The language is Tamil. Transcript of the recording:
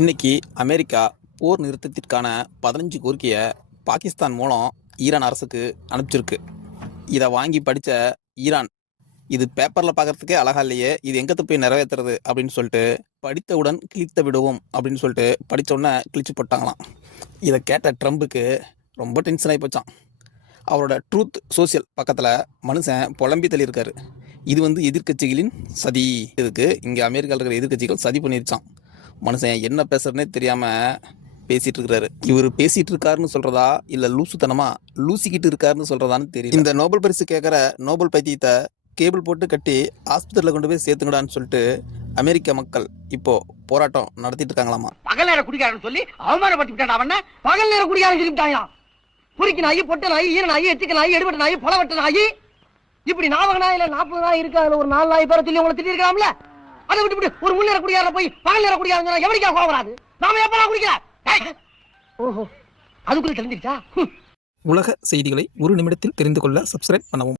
இன்னைக்கு அமெரிக்கா போர் நிறுத்தத்திற்கான 15 கோரிக்கையை பாகிஸ்தான் மூலம் ஈரான் அரசுக்கு அனுப்பிச்சிருக்கு. இதை வாங்கி படித்த ஈரான், இது பேப்பரில் பார்க்கறதுக்கே அழகா இல்லையே, இது எங்கத்து போய் நிறைவேற்றுறது அப்படின்னு சொல்லிட்டு படித்தவுடன் கிழித்த விடுவோம் அப்படின்னு சொல்லிட்டு படித்த உடனே கிழிச்சு போட்டாங்களாம். இதை கேட்ட ட்ரம்புக்கு ரொம்ப டென்ஷன் ஆகி போச்சான். அவரோட ட்ரூத் சோசியல் பக்கத்தில் மனுஷன் புலம்பி தள்ளியிருக்காரு. இது எதிர்க்கட்சிகளின் சதி. இதுக்கு இங்கே அமெரிக்காவில் இருக்கிற எதிர்க்கட்சிகள் சதி பண்ணிருச்சான். மனுஷன் என்ன பேசுறதுனே தெரியாமல் பேசிகிட்டு இருக்கிறாரு. இவர் பேசிகிட்டு இருக்காருன்னு சொல்கிறதா இல்லை லூசிக்கிட்டு இருக்காருன்னு சொல்கிறதான்னு தெரியும். இந்த நோபல் பரிசு கேட்குற நோபல் பைத்தியத்தை கேபிள் போட்டு கட்டி ஆஸ்பத்திரியில் கொண்டு போய் சேர்த்துங்கடான்னு சொல்லிட்டு அமெரிக்க மக்கள் இப்போ போராட்டம் நடத்திட்டு இருக்காங்களாமா. பகல் நேர குடிக்காரன்னு சொல்லி அவமானப்பட்டு அவன பகல் நேர குடிக்காரன் சொல்லிட்டாயா. புரிக்கு நாயி, பொட்ட நாயி, ஈர நாயி, எச்சிக்க நாயி, எடுபட்ட நாயி, பொலவட்ட நாயி, இப்படி 40 நாயில 40 நாய் இருக்கு. அதுல ஒரு 4 நாய் பேர சொல்லி உங்களை திட்டி இருக்கலாம்ல. அதை விட்டு ஒரு முன்னேற குடியார போய் பகல் நேர குடியார எவனிக்கா கோவம் வராது? நாம எப்படா குடிக்கிறேன்? ஓஹோ, அதுக்குள்ள தெரிஞ்சிருச்சா? உலக செய்திகளை ஒரு நிமிடத்தில் தெரிந்து கொள்ள சப்ஸ்கிரைப் பண்ணவும்.